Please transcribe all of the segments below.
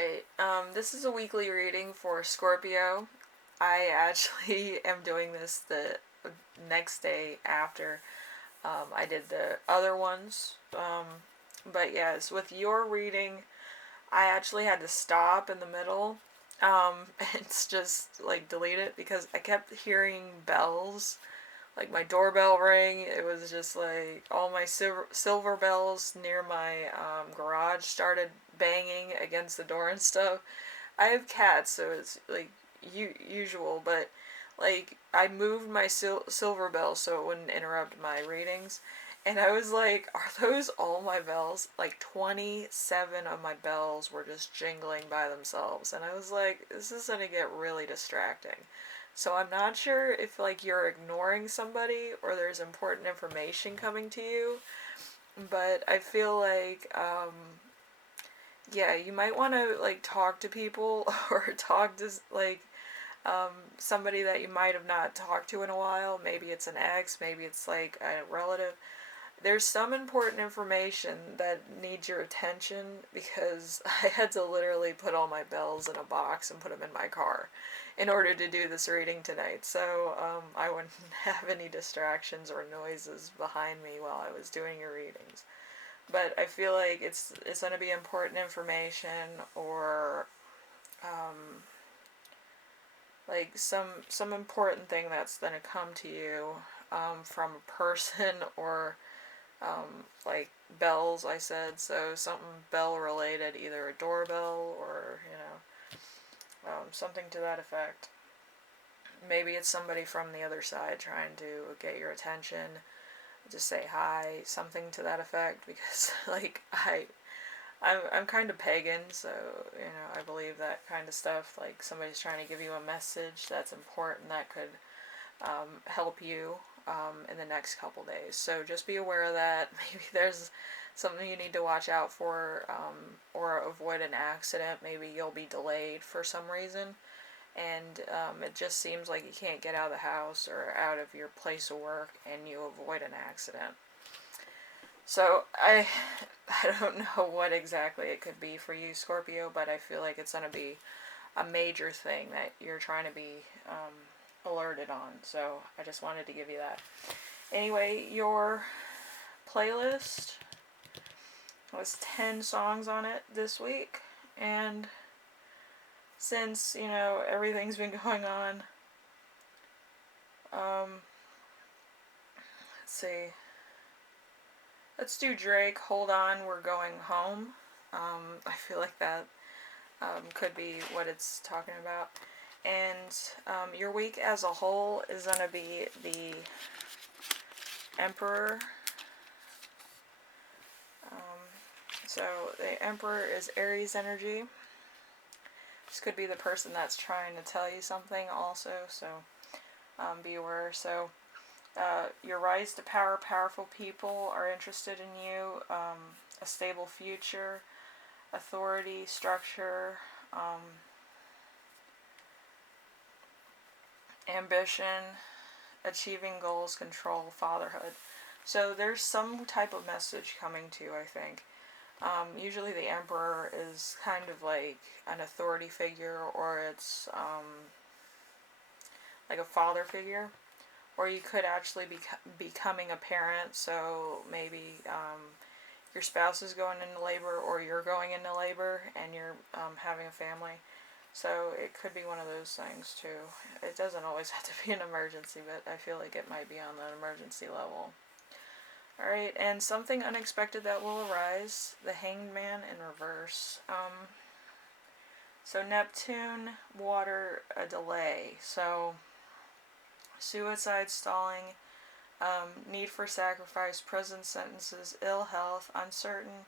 Alright, this is a weekly reading for Scorpio. I actually am doing this the next day after I did the other ones. But yes, with your reading, I actually had to stop in the middle. It's just like delete it because I kept hearing bells, like my doorbell ring. It was just like all my silver bells near my garage started banging against the door and stuff. I have cats, so it's like usual, but like I moved my silver bell so it wouldn't interrupt my readings. And I was like, are those all my bells? Like 27 of my bells were just jingling by themselves. And I was like, this is going to get really distracting. So I'm not sure if like you're ignoring somebody or there's important information coming to you, but I feel like yeah, you might want to like talk to people or talk to like somebody that you might have not talked to in a while. Maybe it's an ex, maybe it's like a relative. There's some important information that needs your attention because I had to literally put all my bells in a box and put them in my car in order to do this reading tonight. So I wouldn't have any distractions or noises behind me while I was doing your readings. But I feel like it's going to be important information or like some important thing that's going to come to you from a person or like bells, I said, so something bell related, either a doorbell or, something to that effect. Maybe it's somebody from the other side trying to get your attention, just say hi, something to that effect, because, like, I'm kind of pagan, so, I believe that kind of stuff, like somebody's trying to give you a message that's important that could help you in the next couple days. So just be aware of that. Maybe there's something you need to watch out for or avoid an accident. Maybe you'll be delayed for some reason. And it just seems like you can't get out of the house or out of your place of work and you avoid an accident. So I don't know what exactly it could be for you, Scorpio, but I feel like it's going to be a major thing that you're trying to be alerted on. So I just wanted to give you that. Anyway, your playlist was 10 songs on it this week, and since everything's been going on, let's see, let's do Drake, Hold On, We're Going Home. I feel like that could be what it's talking about. And your week as a whole is going to be the Emperor. So the Emperor is Aries energy. This could be the person that's trying to tell you something also, so be aware. So your rise to power, powerful people are interested in you, a stable future, authority, structure, ambition, achieving goals, control, fatherhood. So there's some type of message coming to you, I think. Usually the Emperor is kind of like an authority figure, or it's like a father figure, or you could actually be becoming a parent, so maybe your spouse is going into labor or you're going into labor and you're having a family. So it could be one of those things too. It doesn't always have to be an emergency, but I feel like it might be on the emergency level. Alright, and something unexpected that will arise, the Hanged Man in reverse. So Neptune, water, a delay. So suicide, stalling, need for sacrifice, prison sentences, ill health, uncertain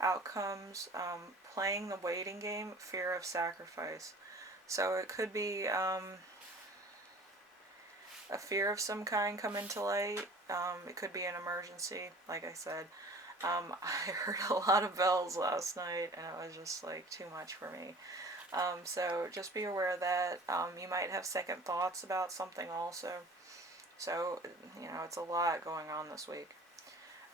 outcomes, playing the waiting game, fear of sacrifice. So it could be a fear of some kind coming to light. It could be an emergency, like I said. I heard a lot of bells last night, and it was just like too much for me. So just be aware of that. You might have second thoughts about something also. So, it's a lot going on this week.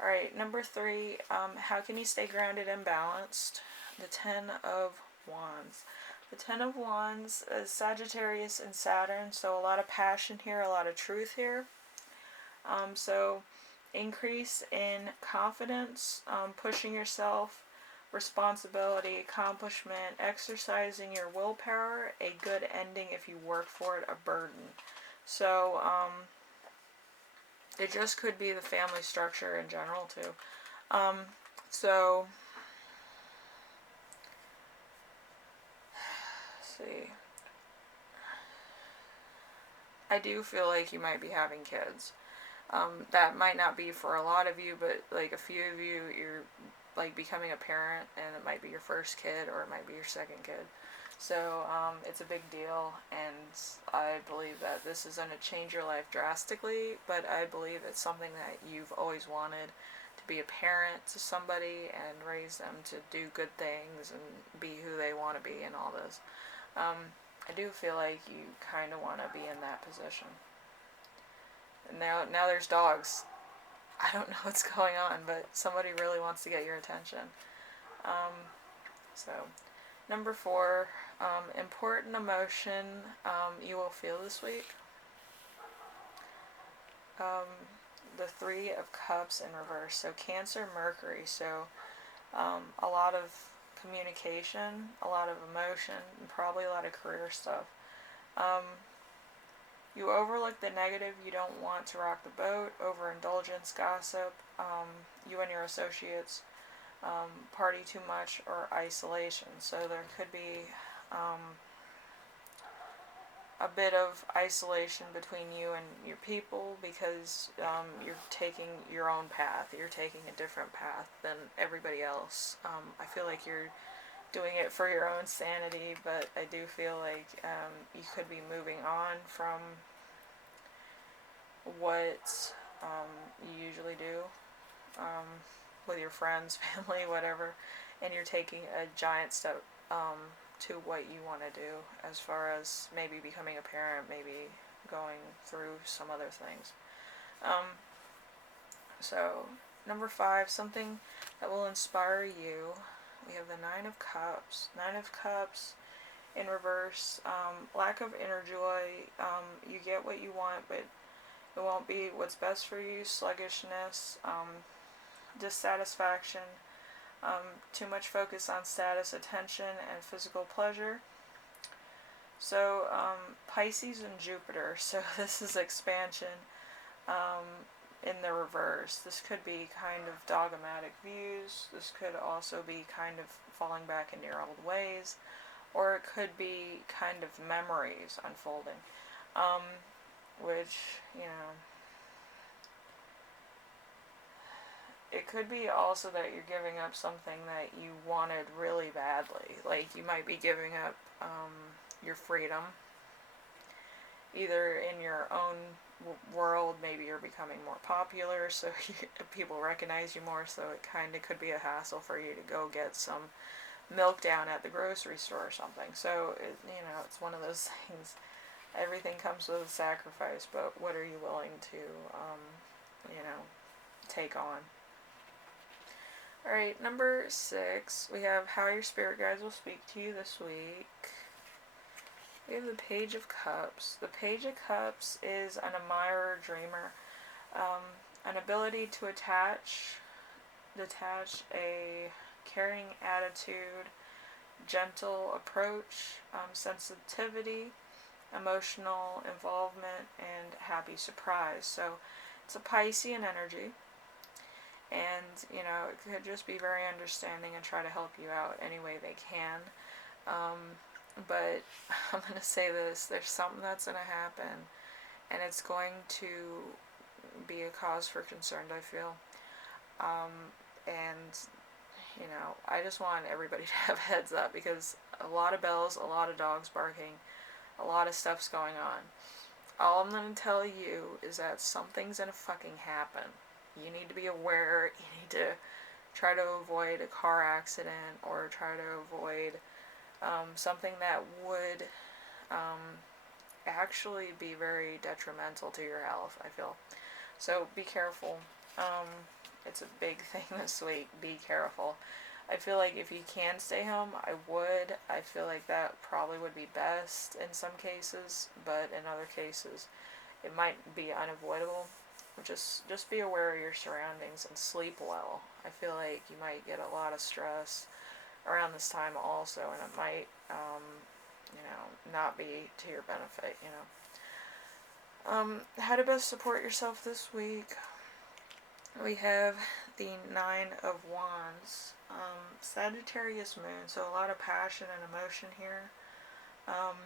Alright, number 3, how can you stay grounded and balanced? The 10 of Wands. The Ten of Wands is Sagittarius and Saturn, so a lot of passion here, a lot of truth here. So increase in confidence, pushing yourself, responsibility, accomplishment, exercising your willpower, a good ending if you work for it, a burden. So it just could be the family structure in general too. So let's see. I do feel like you might be having kids. That might not be for a lot of you, but like a few of you, you're like becoming a parent, and it might be your first kid or it might be your second kid. So it's a big deal, and I believe that this is going to change your life drastically, but I believe it's something that you've always wanted, to be a parent to somebody and raise them to do good things and be who they want to be and all this. I do feel like you kind of want to be in that position. And now there's dogs. I don't know what's going on, but somebody really wants to get your attention. So, number 4, important emotion you will feel this week. The 3 of Cups in reverse. So Cancer, Mercury. So a lot of communication, a lot of emotion, and probably a lot of career stuff. You overlook the negative. You don't want to rock the boat. Overindulgence, gossip. You and your associates party too much, or isolation. So there could be a bit of isolation between you and your people, because you're taking your own path. You're taking a different path than everybody else. I feel like you're doing it for your own sanity, but I do feel like you could be moving on from what you usually do with your friends, family, whatever, and you're taking a giant step to what you want to do, as far as maybe becoming a parent, maybe going through some other things. So, number 5, something that will inspire you. We have the 9 of Cups. 9 of Cups in reverse. Lack of inner joy. You get what you want, but it won't be what's best for you. Sluggishness. Dissatisfaction. Too much focus on status, attention, and physical pleasure. So, Pisces and Jupiter. So this is expansion in the reverse. This could be kind of dogmatic views. This could also be kind of falling back into your old ways. Or it could be kind of memories unfolding. Which, it could be also that you're giving up something that you wanted really badly. Like, you might be giving up your freedom. Either in your own world, maybe you're becoming more popular, so people recognize you more, so it kind of could be a hassle for you to go get some milk down at the grocery store or something. So, it's one of those things. Everything comes with a sacrifice, but what are you willing to, take on? Alright, number 6, we have how your spirit guides will speak to you this week. We have the Page of Cups. The Page of Cups is an admirer, dreamer, an ability to detach a caring attitude, gentle approach, sensitivity, emotional involvement, and happy surprise. So it's a Piscean energy, and it could just be very understanding and try to help you out any way they can. But I'm going to say this, there's something that's going to happen, and it's going to be a cause for concern, I feel. And I just want everybody to have heads up, because a lot of bells, a lot of dogs barking, a lot of stuff's going on. All I'm going to tell you is that something's going to fucking happen. You need to be aware. You need to try to avoid a car accident, or try to avoid something that would actually be very detrimental to your health, I feel. So be careful. It's a big thing this week. Be careful. I feel like if you can stay home, I would. I feel like that probably would be best in some cases, but in other cases, it might be unavoidable. Just be aware of your surroundings and sleep well. I feel like you might get a lot of stress around this time also, and it might, not be to your benefit. How to best support yourself this week? We have the Nine of Wands, Sagittarius moon, so a lot of passion and emotion here. Um,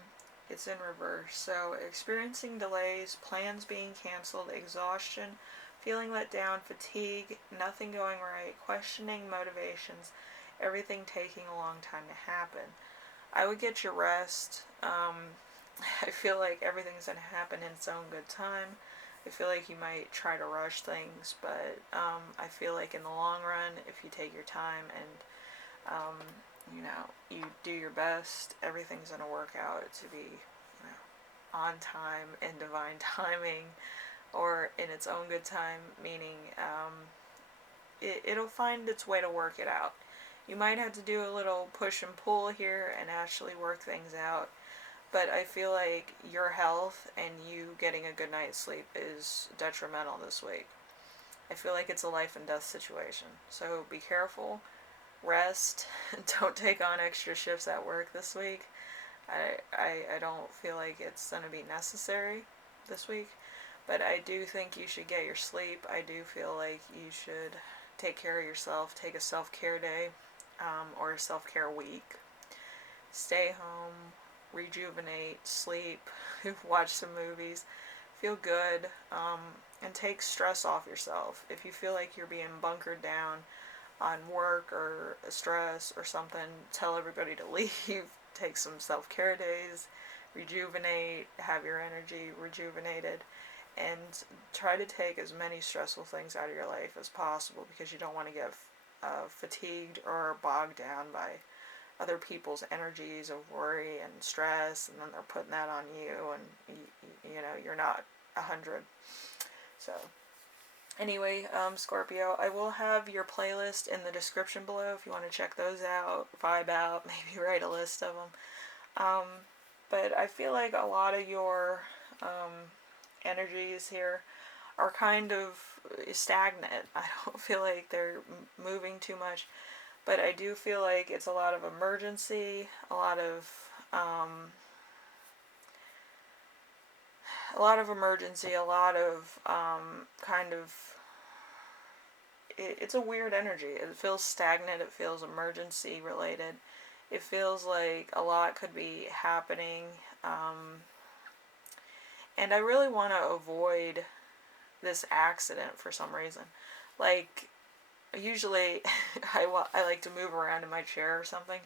it's in reverse, so experiencing delays, plans being canceled, exhaustion, feeling let down, fatigue, nothing going right, questioning motivations, everything taking a long time to happen. I would get your rest. I feel like everything's going to happen in its own good time. I feel like you might try to rush things, but I feel like in the long run, if you take your time and you do your best, everything's going to work out to be on time in divine timing, or in its own good time, meaning it'll find its way to work it out. You might have to do a little push and pull here and actually work things out, but I feel like your health and you getting a good night's sleep is detrimental this week. I feel like it's a life and death situation. So be careful, rest, don't take on extra shifts at work this week. I don't feel like it's going to be necessary this week, but I do think you should get your sleep. I do feel like you should take care of yourself, take a self-care day, or a self-care week. Stay home, rejuvenate, sleep, watch some movies, feel good, and take stress off yourself. If you feel like you're being bunkered down on work or stress or something, tell everybody to leave. Take some self-care days, rejuvenate, have your energy rejuvenated, and try to take as many stressful things out of your life as possible, because you don't want to get fatigued or bogged down by other people's energies of worry and stress, and then they're putting that on you, and you're not 100. So anyway, Scorpio, I will have your playlist in the description below if you want to check those out, vibe out, maybe write a list of them. But I feel like a lot of your energies here are kind of stagnant. I don't feel like they're moving too much, but I do feel like it's a lot of emergency, a lot of kind of, it's a weird energy. It feels stagnant, it feels emergency related, it feels like a lot could be happening, and I really want to avoid this accident for some reason. Like, usually I like to move around in my chair or something,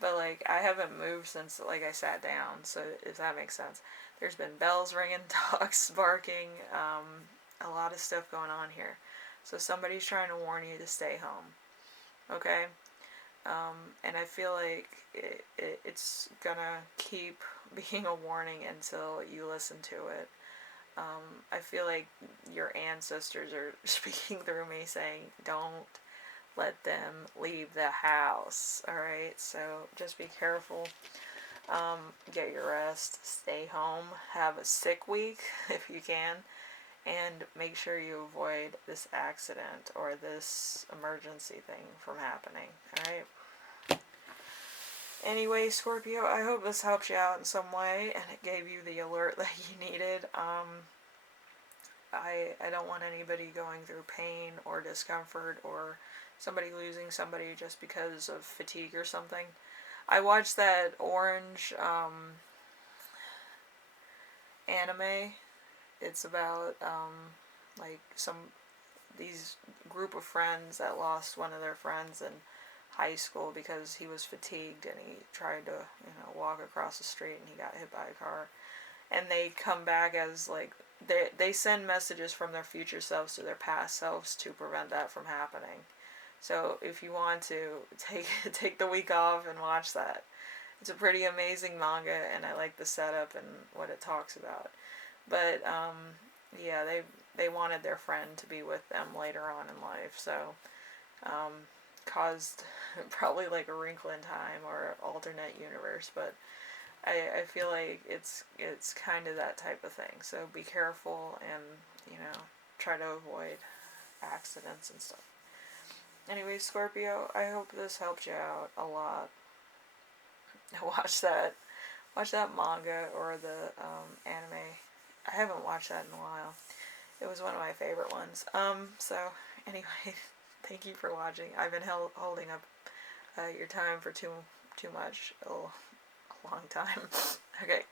but like I haven't moved since like I sat down, so if that makes sense. There's been bells ringing, dogs barking, a lot of stuff going on here. So somebody's trying to warn you to stay home, okay? And I feel like it's gonna keep being a warning until you listen to it. I feel like your ancestors are speaking through me saying, don't let them leave the house, alright? So just be careful. Get your rest, stay home, have a sick week if you can, and make sure you avoid this accident or this emergency thing from happening, alright? Anyway, Scorpio, I hope this helps you out in some way and it gave you the alert that you needed. I don't want anybody going through pain or discomfort or somebody losing somebody just because of fatigue or something. I watched that Orange anime. It's about like these group of friends that lost one of their friends in high school because he was fatigued and he tried to walk across the street and he got hit by a car, and they come back as like they send messages from their future selves to their past selves to prevent that from happening. So if you want to take the week off and watch that, it's a pretty amazing manga, and I like the setup and what it talks about. But they wanted their friend to be with them later on in life, so caused probably like a wrinkle in time or alternate universe, but I feel like it's kind of that type of thing. So be careful and, you know, try to avoid accidents and stuff. Anyway, Scorpio, I hope this helped you out a lot. Watch that manga or the anime. I haven't watched that in a while. It was one of my favorite ones. So anyway, thank you for watching. I've been holding up your time for too much, a long time. Okay.